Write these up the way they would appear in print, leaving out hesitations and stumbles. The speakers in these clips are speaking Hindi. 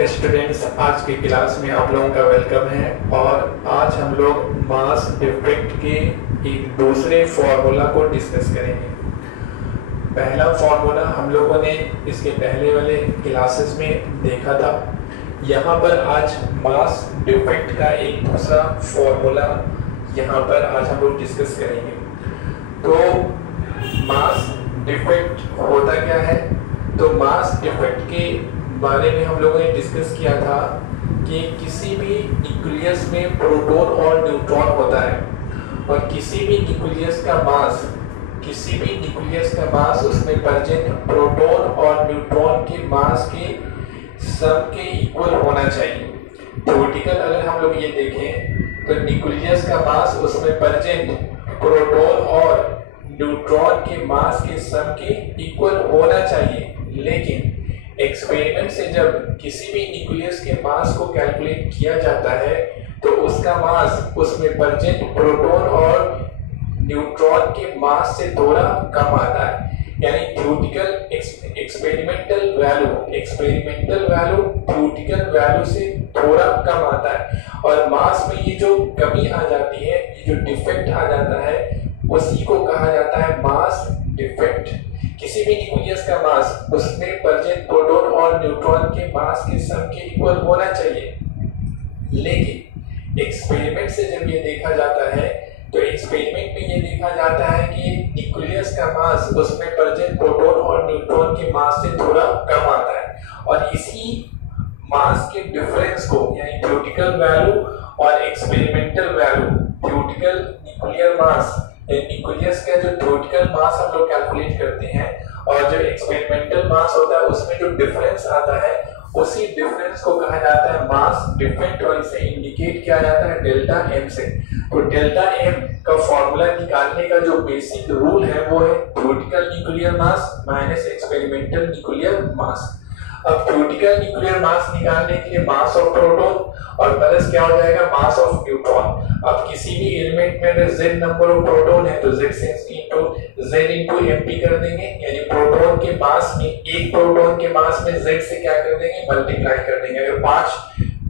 स्टूडेंट्स, आज की क्लास में आप लोगों का वेलकम है। और आज हम लोग मास डिफेक्ट के एक दूसरे फॉर्मूला को डिस्कस करेंगे। पहला फॉर्मूला हम लोगों ने इसके पहले वाले क्लासेस में देखा था। यहाँ पर आज मास डिफेक्ट का एक दूसरा फॉर्मूला यहाँ पर आज हम लोग डिस्कस करेंगे। तो मास डिफेक्ट होता क्या है? तो मास डिफेक्ट के बारे में हम लोगों ने डिस्कस किया था कि किसी भी न्यूक्लियस में प्रोटॉन और न्यूट्रॉन होता है, और किसी भी न्यूक्लियस का मास उसमें प्रेजेंट प्रोटॉन और न्यूट्रॉन के मास के सम के इक्वल होना चाहिए। थ्योरेटिकल अगर हम लोग ये देखें तो न्यूक्लियस का मास उसमें प्रेजेंट प्रोटॉन और न्यूट्रॉन के मास के सम के इक्वल होना चाहिए, लेकिन एक्सपेरिमेंट से जब किसी भी न्यूक्लियस के मास को कैलकुलेट किया जाता है तो उसका मास उसमें प्रेजेंट प्रोटॉन और न्यूट्रॉन के मास से थोड़ा कम आता है। यानी theoretical experimental value theoretical value से थोड़ा कम आता है, और मास में ये जो कमी आ जाती है, ये जो डिफेक्ट आ जाता है, उसी को कहा जाता है मास डिफेक्ट। किसी भी न्यूक्लियस का मास उसमें प्रेजेंट प्रोटॉन और न्यूट्रॉन के मास के सम के इक्वल होना चाहिए, लेकिन एक्सपेरिमेंट से जब ये देखा जाता है तो एक्सपेरिमेंट में ये देखा जाता है कि न्यूक्लियस का मास उसमें प्रेजेंट प्रोटॉन और न्यूट्रॉन के मास से थोड़ा कम आता है, और इसी मास के डिफरेंस को यानी थ्योरेटिकल वैल्यू और experimental value, theoretical nuclear mass nucleus का जो थ्योरेटिकल मास हम लोग कैलकुलेट करते हैं और जो एक्सपेरिमेंटल मास होता है उसमें जो डिफरेंस आता है, उसी डिफरेंस को कहा जाता है मास डिफेक्ट, और इसे इंडिकेट किया जाता है डेल्टा एम से। तो डेल्टा एम का फॉर्मूला निकालने का जो बेसिक रूल है वो है theoretical nuclear mass minus experimental nuclear mass. अब थ्योरेटिकल न्यूक्लियर मास निकालने के लिए मास ऑफ प्रोटॉन और प्लस क्या हो जाएगा मास ऑफ न्यूट्रॉन। अब किसी भी एलिमेंट में अगर z नंबर ऑफ प्रोटॉन है तो z into mp कर देंगे, यानी प्रोटॉन के मास में एक प्रोटॉन के मास में z से क्या कर देंगे मल्टीप्लाई कर देंगे। अगर 5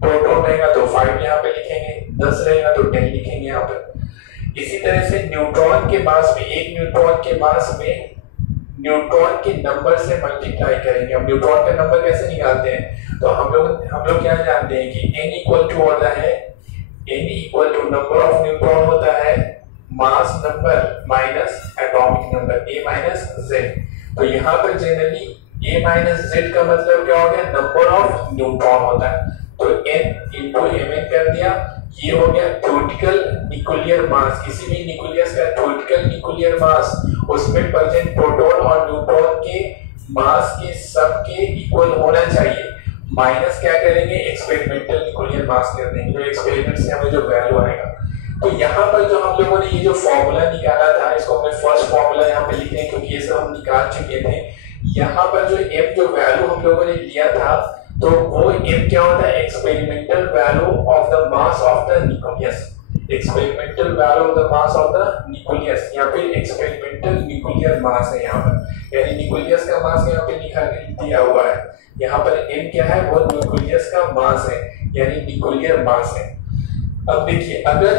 प्रोटॉन रहेगा तो 5 यहाँ पे लिखेंगे, 10 रहेगा तो 10 लिखेंगे यहाँ पर। इसी तरह से न्यूट्रॉन के मास में एक न्यूट्रॉन के मास में न्यूट्रॉन के नंबर से मल्टीप्लाई करेंगे। अब न्यूट्रॉन का नंबर कैसे निकालते हैं? तो हम लोग क्या जानते हैं कि n इक्वल टू होता है नंबर ऑफ न्यूट्रॉन होता है mass number minus atomic number a minus z। तो यहाँ पर जनरली a माइनस z का मतलब क्या हो गया नंबर ऑफ न्यूट्रॉन होता है, तो n इंटू mn कर दिया। ये हो गया थ्योरेटिकल न्यूक्लियर मास। किसी भी न्यूक्लियस का थ्योरेटिकल न्यूक्लियर मास उसमें प्रेजेंट प्रोटॉन और न्यूट्रॉन के मास के सम के इक्वल होना चाहिए, माइनस क्या करेंगे एक्सपेरिमेंटल न्यूक्लियर मास कर देंगे, जो एक्सपेरिमेंट से हमें जो वैल्यू आएगा। तो यहाँ पर जो हम लोगों ने ये जो फॉर्मूला निकाला था, इसको हमने फर्स्ट फॉर्मूला यहाँ पे लिखे हैं क्योंकि ये सब हम निकाल चुके थे। यहाँ पर जो m जो वैल्यू हम लोगों ने लिया था, तो वो m क्या होता है experimental value of the mass of the nucleus, experimental value of the mass of the nucleus, या फिर एक्सपेरिमेंटल न्यूक्लियर मास है यहाँ पर, यानी न्यूक्लियस का मास यहाँ पे लिखा दिया हुआ है। यहाँ पर m क्या है वो न्यूक्लियस का मास है, यानी न्यूक्लियर मास है। अब देखिए अगर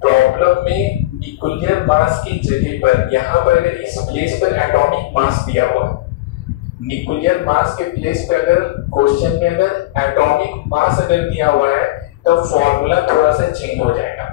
प्रॉब्लम में न्यूक्लियर मास की जगह पर यहाँ पर अगर इस प्लेस पर एटॉमिक मास दिया हुआ है, न्यूक्लियर मास के प्लेस पे अगर क्वेश्चन में अगर एटॉमिक मास अगर दिया हुआ है तो फॉर्मूला थोड़ा सा चेंज हो जाएगा।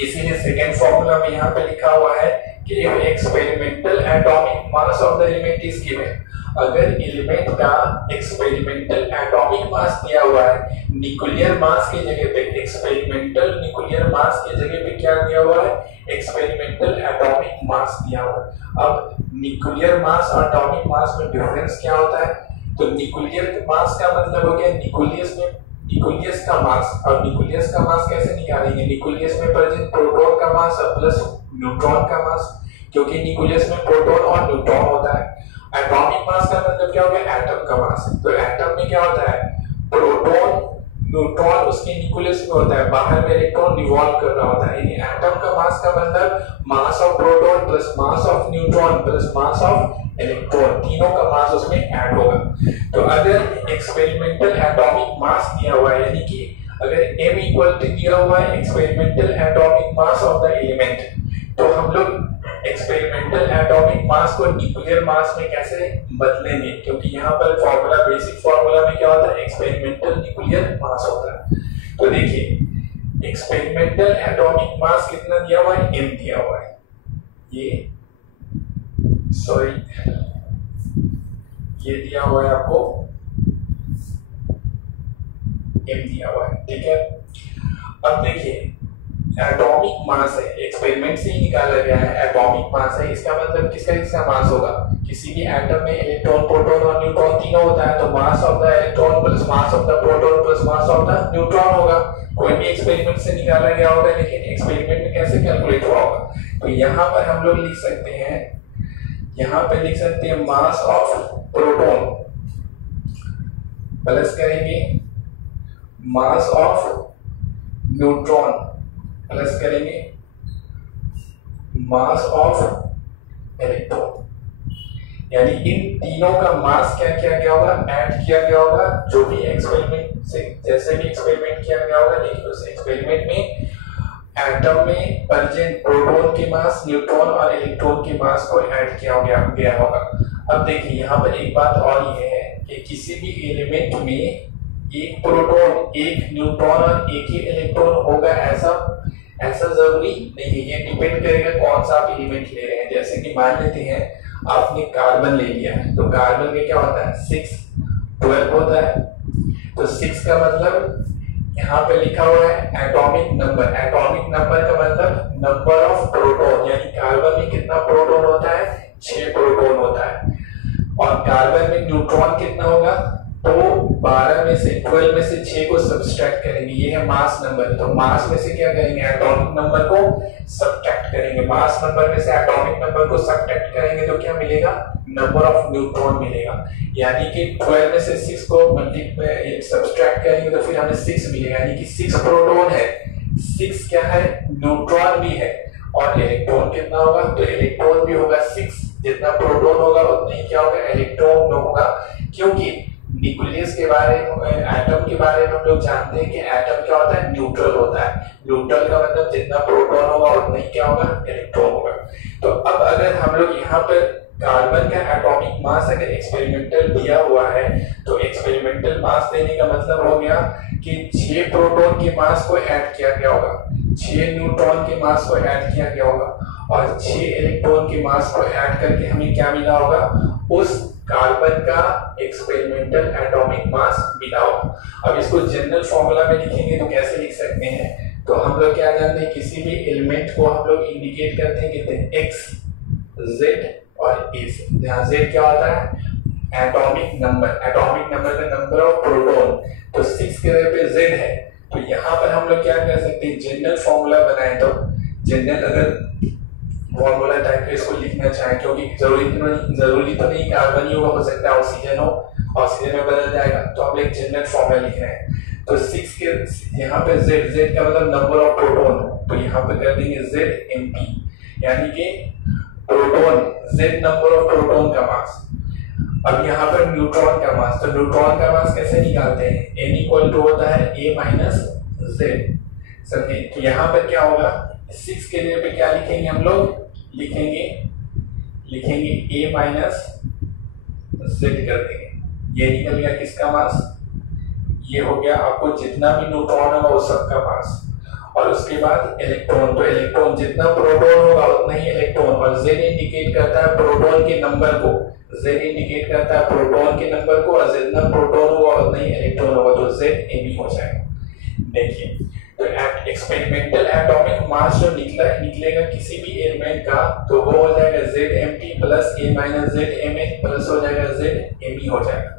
इसीलिए सेकंड फॉर्मूला में यहाँ पे लिखा हुआ है कि if experimental atomic mass of the element is given, अगर एलिमेंट का एक्सपेरिमेंटल एटॉमिक मास दिया हुआ है, न्यूक्लियर मास की जगह पे एक्सपेरिमेंटल न्यूक्लियर मास की जगह पे क्या दिया हुआ है एक्सपेरिमेंटल एटॉमिक मास दिया हुआ है। अब न्यूक्लियर मास और एटॉमिक मास में डिफरेंस क्या होता है? तो न्यूक्लियर मास का मतलब हो गया न्यूक्लियस का मास। और न्यूक्लियस का मास कैसे निकालेंगे? न्यूक्लियस में प्रेजेंट प्रोटॉन का मास और प्लस न्यूट्रॉन का मास, क्योंकि न्यूक्लियस में प्रोटॉन और न्यूट्रॉन होता है। एटॉमिक मास का मतलब क्या हो गया एटम का मास। तो एटम में क्या होता है प्रोटॉन न्यूट्रॉन उसके न्यूक्लियस में होता है, बाहर में इलेक्ट्रॉन रिवॉल्व कर रहा होता है। यानी एटम का मास का मतलब mass of proton plus mass of neutron plus mass of electron, तीनों का मास उसमें ऐड होगा। तो अगर एक्सपेरिमेंटल एटॉमिक मास दिया हुआ है, यानी कि अगर m इक्वल टू दिया हुआ है experimental atomic mass of the element, तो हम लोग एक्सपेरिमेंटल एटॉमिक मास को न्यूक्लियर मास में कैसे बदलेंगे, क्योंकि यहाँ पर फॉर्मूला, बेसिक फॉर्मूला में क्या होता है, एक्सपेरिमेंटल न्यूक्लियर मास होता है। तो देखिए एक्सपेरिमेंटल एटॉमिक मास कितना दिया हुआ है, m दिया हुआ है, ये दिया हुआ है आपको, m दिया हुआ है, ठीक है। अब देखिए एटॉमिक मास है, एक्सपेरिमेंट से ही निकाला गया है, एटॉमिक मास है, इसका मतलब किसका मास होगा, किसी भी एटम में इलेक्ट्रॉन प्रोटॉन और न्यूट्रॉन तीनों होता है, तो mass of the electron plus mass of the proton plus mass of the neutron होगा। कोई भी एक्सपेरिमेंट से निकाला गया होगा, लेकिन एक्सपेरिमेंट में कैसे कैलकुलेट हुआ होगा, तो यहाँ पर हम लोग लिख सकते हैं, यहाँ पे लिख सकते हैं मास ऑफ प्रोटॉन प्लस करेंगे मास ऑफ न्यूट्रॉन प्लस करेंगे मास ऑफ इलेक्ट्रॉन, यानी इन तीनों का मास क्या किया गया होगा, ऐड किया गया होगा, जो भी एक्सपेरिमेंट से जैसे भी एक्सपेरिमेंट किया गया होगा, लेकिन उस एक्सपेरिमेंट में एटम में प्रेजेंट प्रोटॉन के मास, न्यूट्रॉन और इलेक्ट्रॉन के मास को ऐड किया गया होगा। अब देखिए यहाँ पर एक बात और ये है कि किसी भी एलिमेंट में एक प्रोटॉन, एक न्यूट्रॉन और एक ही इलेक्ट्रॉन होगा, ऐसा जरूरी नहीं है, ये डिपेंड करेगा कौन सा आप एलिमेंट ले रहे हैं। जैसे कि मान लेते हैं आपने कार्बन ले लिया है, तो कार्बन में क्या होता है, 6 12 होता है, तो 6 का मतलब यहाँ पे लिखा हुआ है एटॉमिक नंबर, एटॉमिक नंबर का मतलब नंबर ऑफ प्रोटॉन, यानी कार्बन में कितना प्रोटॉन होता है, 6 प्रोटॉन होता है, और कार्बन में न्यूट्रॉन कितना होगा, तो 12 में से 12 में से 6 को सब्सट्रैक्ट करेंगे, ये है मास नंबर। तो मास में से क्या करेंगे, एटॉमिक नंबर को सब्ट्रैक्ट करेंगे, मास नंबर में से एटॉमिक नंबर को सब्ट्रैक्ट करेंगे तो क्या मिलेगा, नंबर ऑफ न्यूट्रॉन मिलेगा। यानी कि 12 में से 6 को सब्ट्रैक्ट करेंगे तो फिर हमें 6 मिलेगा, यानी कि 6 प्रोटॉन है, 6 क्या है, न्यूट्रॉन भी है, और इलेक्ट्रॉन कितना होगा, तो इलेक्ट्रॉन भी होगा 6, जितना प्रोटॉन होगा उतना ही क्या होगा, इलेक्ट्रॉन होगा। क्योंकि न्यूक्लियस के बारे में, एटम के बारे में हम लोग जानते हैं कि एटम क्या होता है, न्यूट्रल होता है, न्यूट्रल का मतलब जितना प्रोटॉन होगा उतना ही क्या होगा, इलेक्ट्रॉन होगा। तो अब अगर हम लोग यहाँ पर कार्बन का एटॉमिक मास अगर एक्सपेरिमेंटल दिया हुआ है, तो एक्सपेरिमेंटल मास देने का मतलब हो गया कि 6 प्रोटॉन के मास को ऐड किया गया होगा, 6 न्यूट्रॉन के मास को ऐड किया गया होगा, और 6 इलेक्ट्रॉन के मास को ऐड करके हमें क्या मिला होगा, उस कार्बन का एक्सपेरिमेंटल एटॉमिक मास मिला होगा। अब इसको जनरल फॉर्मूला में लिखेंगे तो कैसे लिख सकते हैं, तो हम लोग क्या जानते हैं, किसी भी एलिमेंट को हम लोग इंडिकेट करते हैं, कहते हैं x, z और a से। यहाँ z क्या होता है, एटॉमिक नंबर, एटॉमिक नंबर का नंबर ऑफ प्रोटॉन, तो 6 के जगह पे z है, तो यहाँ पर हम लोग क्या कर सकते हैं, जनरल फॉर्मूला बनाए, तो जनरल अगर फॉर्मूला टाइप के इसको लिखना चाहे, क्योंकि जरूरी तो नहीं कार्बन ही होगा, हो सकता है ऑक्सीजन हो, ऑक्सीजन में बदल जाएगा, तो हम एक जनरल फॉर्मूला लिख रहे हैं। तो 6 के यहाँ पे z का मतलब नंबर ऑफ प्रोटॉन, तो यहाँ पे कर देंगे ZMP, यानी कि proton, z number of proton का मास। अब यहाँ पर न्यूट्रॉन का मास, तो न्यूट्रॉन का मास कैसे निकालते हैं, n इक्वल टू होता है a माइनस z, समझे। तो यहाँ पर क्या होगा, 6 के जगह पे क्या लिखेंगे, हम लोग लिखेंगे a माइनस z कर देंगे, ये निकल गया किसका मास, ये हो गया आपको जितना भी न्यूट्रॉन होगा उस सबका मास, और उसके बाद इलेक्ट्रॉन, तो इलेक्ट्रॉन जितना प्रोटॉन होगा उतना ही इलेक्ट्रॉन, और z इंडिकेट करता है प्रोटॉन के नंबर को, z इंडिकेट करता है प्रोटॉन के नंबर को, और जितना प्रोटॉन होगा उतना ही इलेक्ट्रॉन होगा, तो ZME हो जाएगा। देखिए तो एक्सपेरिमेंटल एटॉमिक मास जो निकलेगा किसी भी एलिमेंट का, तो वो हो जाएगा ZMP plus a minus ZMA plus हो जाएगा ZME हो जाएगा।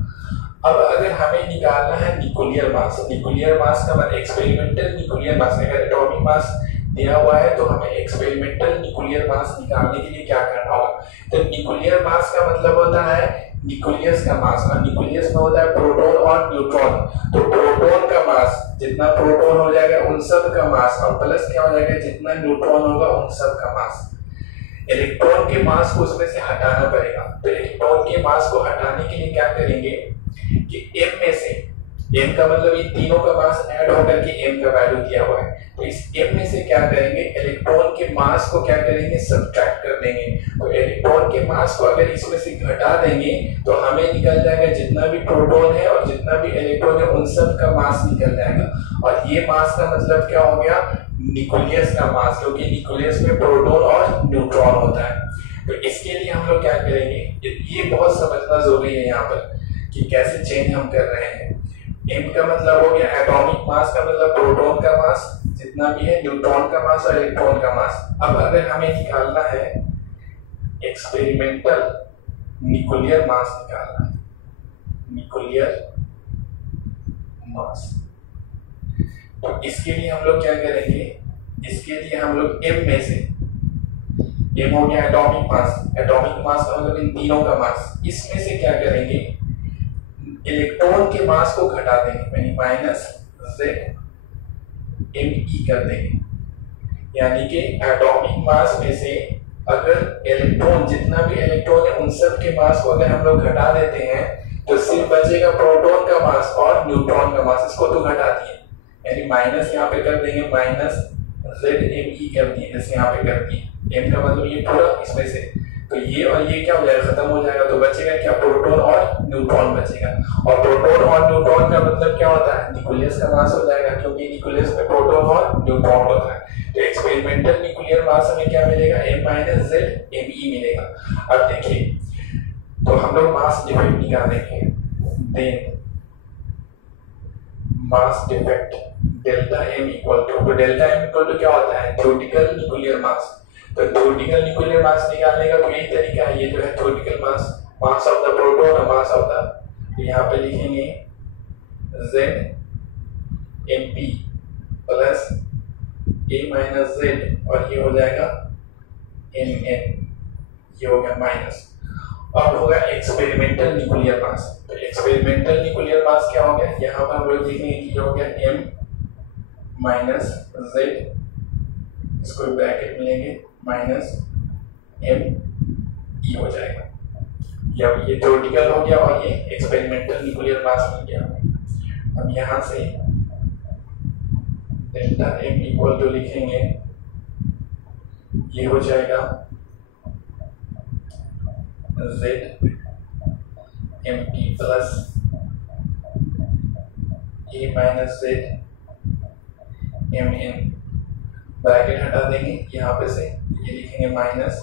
अब अगर हमें निकालना है न्यूक्लियर मास, न्यूक्लियर मास का मतलब एक्सपेरिमेंटल न्यूक्लियर मास, अगर एटॉमिक मास दिया हुआ है तो हमें एक्सपेरिमेंटल न्यूक्लियर मास निकालने के लिए क्या करना होगा। तो न्यूक्लियर मास का मतलब होता है न्यूक्लियस का मास, और न्यूक्लियस में होता है प्रोटॉन और न्यूट्रॉन। तो प्रोटॉन का मास जितना प्रोटॉन हो जाएगा उन सब का मास, और प्लस क्या हो जाएगा जितना न्यूट्रॉन होगा उन सब का मास। इलेक्ट्रॉन के मास को उसमें से हटाना पड़ेगा। तो इलेक्ट्रॉन के मास को हटाने के लिए क्या करेंगे कि m में से, m का मतलब ये तीनों का मास ऐड होकर के m का वैल्यू दिया हुआ है, तो इस m में से क्या करेंगे इलेक्ट्रॉन के मास को क्या करेंगे सब्ट्रैक्ट कर देंगे। तो इलेक्ट्रॉन के मास को अगर इसमें से घटा देंगे तो हमें निकल जाएगा जितना भी प्रोटॉन है और जितना भी इलेक्ट्रॉन है उन सब का मास निकल जाएगा। और ये मास का मतलब क्या हो गया न्यूक्लियस का मास, क्योंकि न्यूक्लियस में प्रोटॉन और न्यूट्रॉन होता है। तो इसके लिए हम लोग क्या करेंगे, ये बहुत समझना जरूरी है यहाँ पर कि कैसे चेंज हम कर रहे हैं। m का मतलब हो गया एटॉमिक मास का मतलब प्रोटॉन का मास जितना भी है, न्यूट्रॉन का मास और इलेक्ट्रॉन का मास। अब अगर हमें निकालना है एक्सपेरिमेंटल न्यूक्लियर मास निकालना है, न्यूक्लियर मास, तो इसके लिए हम लोग क्या करेंगे, इसके लिए हम लोग m में से, m हो गया एटॉमिक मास, एटॉमिक मास का मतलब इन तीनों का मास, इसमें से क्या करेंगे इलेक्ट्रॉन के मास को घटा देंगे, यानी माइनस ZMe कर देंगे। यानी कि एटॉमिक मास में से अगर इलेक्ट्रॉन जितना भी इलेक्ट्रॉन है उन सब के मास को अगर हम लोग घटा देते हैं तो सिर्फ बचेगा प्रोटॉन का मास और न्यूट्रॉन का मास, इसको तो घटा दिए, यानी माइनस यहाँ पे कर देंगे, माइनस ZMe कर दिए, जैसे यहाँ पे कर दिए। m का मतलब ये पूरा इसमें से, तो ये और ये क्या हो जाएगा खत्म हो जाएगा, तो बचेगा क्या प्रोटॉन और न्यूट्रॉन बचेगा। और प्रोटॉन और न्यूट्रॉन का मतलब क्या होता है न्यूक्लियस का मास हो जाएगा, क्योंकि न्यूक्लियस में प्रोटॉन और न्यूट्रॉन होता है। तो एक्सपेरिमेंटल न्यूक्लियर मास हमें क्या मिलेगा m माइनस ZMe मिलेगा। अब देखिए तो हम लोग मास डिफेक्ट निकालेंगे, then mass defect delta m equal to, delta m equal to क्या होता है थ्योरेटिकल न्यूक्लियर मास। तो थ्योरेटिकल न्यूक्लियर मास निकालने का तो यही तरीका है, ये जो है theoretical mass, mass of the proton और मास ऑफ द, तो यहाँ पे लिखेंगे ZMP plus a minus z और ये हो जाएगा mn, ये हो गया माइनस। अब होगा एक्सपेरिमेंटल न्यूक्लियर मास। तो एक्सपेरिमेंटल न्यूक्लियर मास क्या हो गया, यहाँ पर हम लोग देखेंगे कि ये हो गया m माइनस z, इसको ब्रैकेट में लेंगे माइनस ME हो जाएगा। ये थ्योरेटिकल हो गया और ये एक्सपेरिमेंटल न्यूक्लियर मास मिल गया। अब यहाँ से डेल्टा m इक्वल टू लिखेंगे, ये हो जाएगा ZMP plus a minus ZMN, bracket हटा देंगे यहाँ पे से, ये लिखेंगे माइनस,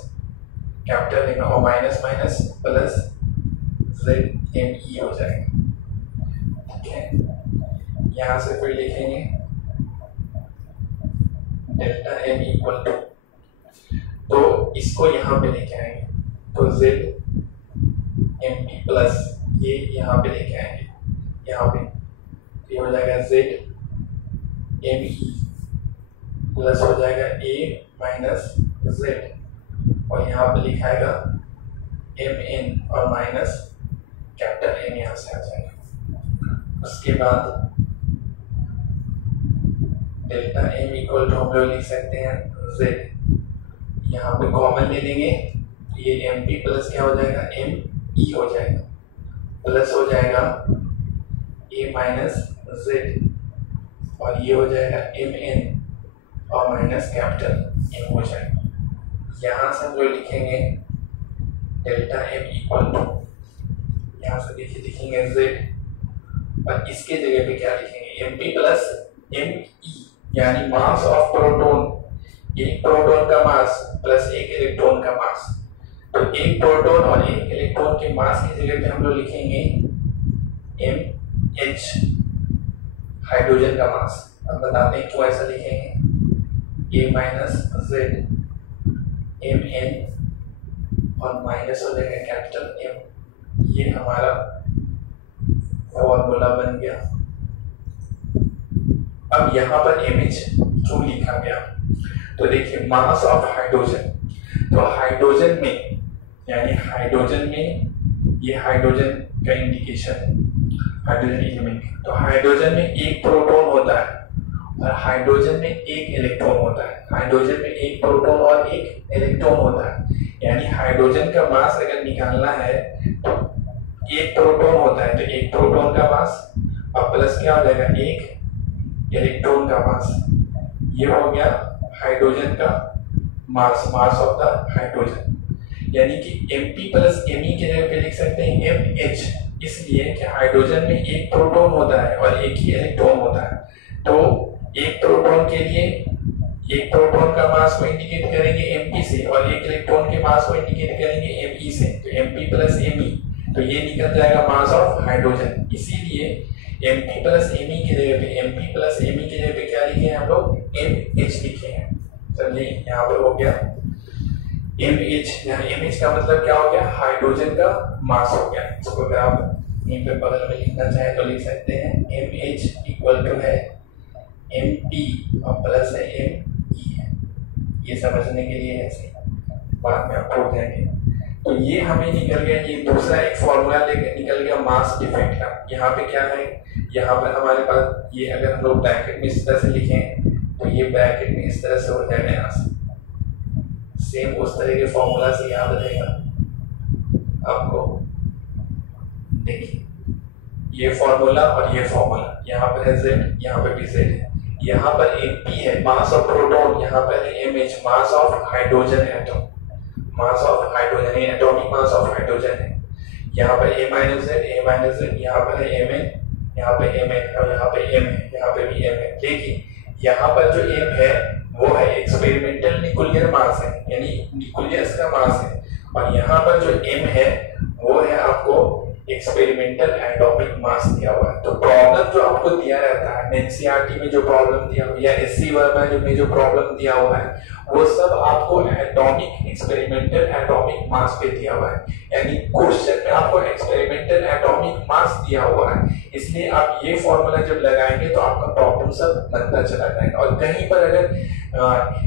कैपिटल लेना और माइनस माइनस प्लस ZME हो जाएगा। ठीक है, यहाँ से फिर लिखेंगे डेल्टा m इक्वल टू, तो इसको यहाँ पे लेके आएंगे, तो ZMP प्लस ये यहाँ पे लेके आएंगे, यहाँ पे ये हो जाएगा ZME प्लस हो जाएगा a माइनस z और यहाँ पे लिखाएगा mn और माइनस कैपिटल M यहाँ से आ जाएगा। उसके बाद डेल्टा m इक्वल टू हम लोग लिख सकते हैं z, यहाँ पे कॉमन ले लेंगे, ये mp प्लस क्या हो जाएगा me हो जाएगा, प्लस हो जाएगा a माइनस z और ये हो जाएगा mn और माइनस कैपिटल M हो जाएगा। यहाँ से हम लोग लिखेंगे डेल्टा m इक्वल टू, यहाँ से देखिए लिखेंगे z और इसके जगह पे क्या लिखेंगे mp प्लस me, यानी मास ऑफ प्रोटॉन, एक प्रोटॉन का मास प्लस एक इलेक्ट्रॉन का मास। तो एक प्रोटॉन और एक इलेक्ट्रॉन के मास की जगह पे हम लोग लिखेंगे mh, हाइड्रोजन का मास। अब बताते हैं क्यों ऐसा लिखेंगे, a माइनस z mn और माइनस हो जाएगा कैपिटल M, ये हमारा फॉर्मूला बन गया। अब यहाँ पर mh क्यों लिखा गया, तो देखिए मास ऑफ हाइड्रोजन, तो हाइड्रोजन में यानी हाइड्रोजन में ये हाइड्रोजन का इंडिकेशन हाइड्रोजन एलिमेंट, तो हाइड्रोजन में एक प्रोटॉन होता है और हाइड्रोजन में एक इलेक्ट्रॉन होता है, हाइड्रोजन में एक प्रोटॉन और एक इलेक्ट्रॉन होता है। यानी हाइड्रोजन का मास अगर निकालना है तो एक प्रोटॉन होता है, तो एक प्रोटॉन का मास और प्लस क्या हो जाएगा एक इलेक्ट्रॉन का मास, ये हो गया हाइड्रोजन का मास, मास ऑफ द हाइड्रोजन। यानी कि Mp प्लस Me के जगह पे लिख सकते हैं MH, इसलिए कि हाइड्रोजन में एक प्रोटॉन होता है और एक ही इलेक्ट्रॉन होता है। तो एक प्रोटॉन के लिए एक प्रोटॉन का मास को इंडिकेट करेंगे Mp से और एक इलेक्ट्रॉन के मास को इंडिकेट करेंगे Me से, तो Mp प्लस Me, तो ये निकल जाएगा मास ऑफ हाइड्रोजन। इसीलिए Mp प्लस Me की जगह पे Mp प्लस Me की जगह पे क्या लिखे हैं हम लोग MH लिखे हैं। चलिए यहाँ पर हो गया MH, यहाँ MH का मतलब क्या हो गया हाइड्रोजन का मास हो गया। इसको अगर आप यहीं पे बगल में लिखना चाहें तो लिख सकते हैं MH इक्वल टू है Mp और प्लस है Me है। ये समझने के लिए ऐसे बाद में आप पढ़ जाएंगे। तो ये हमें निकल गया, ये दूसरा एक फॉर्मूला लेकर निकल गया मास डिफेक्ट का। यहाँ पे क्या है, यहाँ पर हमारे पास ये अगर हम लोग ब्रैकेट में इस तरह से लिखें तो ये ब्रैकेट में इस तरह से हो जाएगा, यहाँ से सेम उस तरह के फॉर्मूला से याद रहेगा आपको। देखिए ये फॉर्मूला और ये फॉर्मूला, यहाँ पर है Z, यहाँ पर भी Z है, यहाँ पर Mp है मास ऑफ प्रोटॉन, यहाँ पर है MH mass of hydrogen atom, mass of hydrogen atomic mass of hydrogen है। यहाँ पर A माइनस Z, यहाँ पर है Mn, यहाँ पे Mn और यहाँ पे M है, यहाँ पे भी M है। लेकिन यहाँ पर जो M है वो है एक्सपेरिमेंटल न्यूक्लियर मास है, यानी न्यूक्लियस का मास है, और यहाँ पर जो M है वो है आपको एक्सपेरिमेंटल एटॉमिक मास दिया हुआ है। तो प्रॉब्लम जो आपको दिया रहता है एनसीईआरटी में, जो प्रॉब्लम दिया हुआ है या एससी वर्ग में जो प्रॉब्लम दिया हुआ है वो सब आपको एटॉमिक एक्सपेरिमेंटल एटॉमिक मास पे दिया हुआ है। यानी क्वेश्चन में आपको एक्सपेरिमेंटल एटॉमिक मास दिया हुआ है, इसलिए आप ये फॉर्मूला जब लगाएंगे तो आपका प्रॉब्लम सब बनता चला जाएगा। और कहीं पर अगर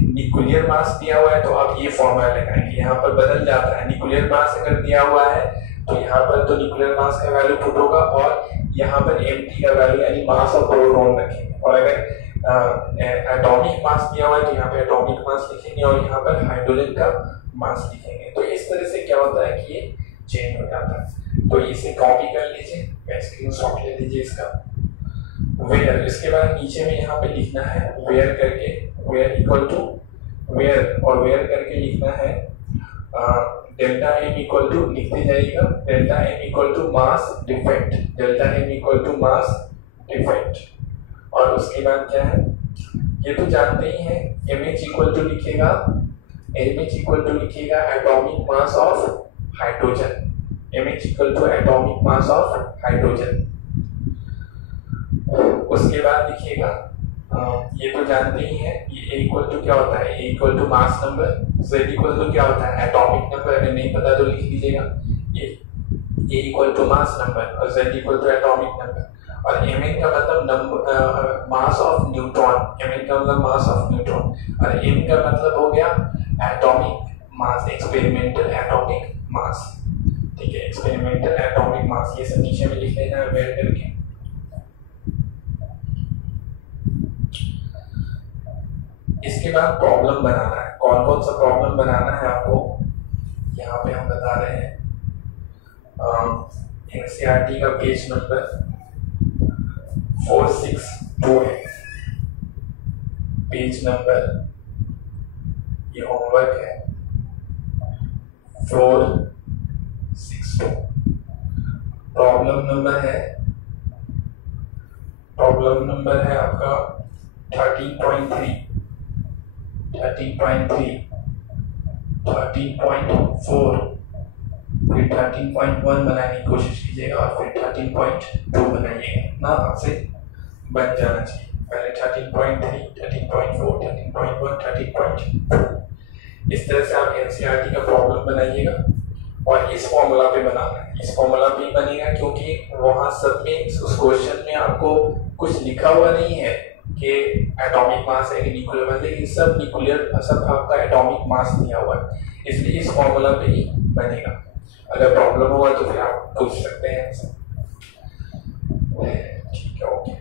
न्यूक्लियर मास दिया हुआ है तो आप ये फॉर्मूला लगाएंगे, यहाँ पर बदल जाता है। न्यूक्लियर मास अगर दिया हुआ है तो यहाँ पर तो न्यूक्लियर मास का वैल्यू पुट होगा और यहाँ पर Mp का वैल्यू यानी मास ऑफ प्रोटॉन रखेंगे, और अगर एटॉमिक मास दिया हुआ है तो यहाँ पे एटॉमिक मास लिखेंगे और यहाँ पर हाइड्रोजन का मास लिखेंगे। तो इस तरह से क्या होता है कि ये चेंज हो जाता है। तो इसे कॉपी कर लीजिए, स्क्रीनशॉट ले लीजिए इसका। वेयर, इसके बाद नीचे में यहाँ पे लिखना है वेयर करके, वेयर इक्वल टू वेयर, और वेयर करके लिखना है डेल्टा M इक्वल टू, लिखते जाइएगा delta M equal to mass defect, delta M equal to mass defect. और उसके बाद क्या है, ये तो जानते ही हैं, MH इक्वल टू लिखेगा, MH इक्वल टू लिखेगा atomic mass of hydrogen, MH equal to atomic mass of hydrogen. उसके बाद लिखिएगा, ये तो जानते ही हैं, ये इक्वल टू क्या होता है, equal to mass number, Z equal to क्या होता है एटॉमिक नंबर, अगर नहीं पता तो लिख लीजिएगा, ये इक्वल टू मास नंबर और Z equal to atomic number. और Mn का मतलब number mass of neutron, Mn का मतलब मास ऑफ न्यूट्रॉन, और M का मतलब हो गया atomic mass, experimental atomic mass. ठीक है, एक्सपेरिमेंटल एटॉमिक मास, ये सब नीचे में लिख लेना है वेयर करके। इसके बाद प्रॉब्लम बनाना है, कौन कौन सा प्रॉब्लम बनाना है आपको यहाँ पे हम बता रहे हैं। एनसीईआरटी का पेज नंबर 462 है, पेज नंबर, ये होमवर्क है 462। प्रॉब्लम नंबर है आपका 13.3, 13.3, 13.4, फिर 13.1 बनाने की कोशिश कीजिएगा और फिर 13.2 बनाइएगा ना, आपसे बन जाना चाहिए। पहले 13.3, 13.4, 13.1, 13.2, इस तरह से आप एनसीईआरटी का प्रॉब्लम बनाइएगा और इस फॉर्मूला पे बनाना है। इस फॉर्मूला पे बनेगा क्योंकि वहां सब में उस क्वेश्चन में आपको कुछ लिखा हुआ नहीं है के एटॉमिक मास है कि न्यूक्लियर मास है, ये सब सब आपका एटॉमिक मास दिया हुआ है, इसलिए इस फॉर्मूला पे ही बनेगा। अगर प्रॉब्लम होगा तो फिर आप पूछ सकते हैं। ठीक है, ओके।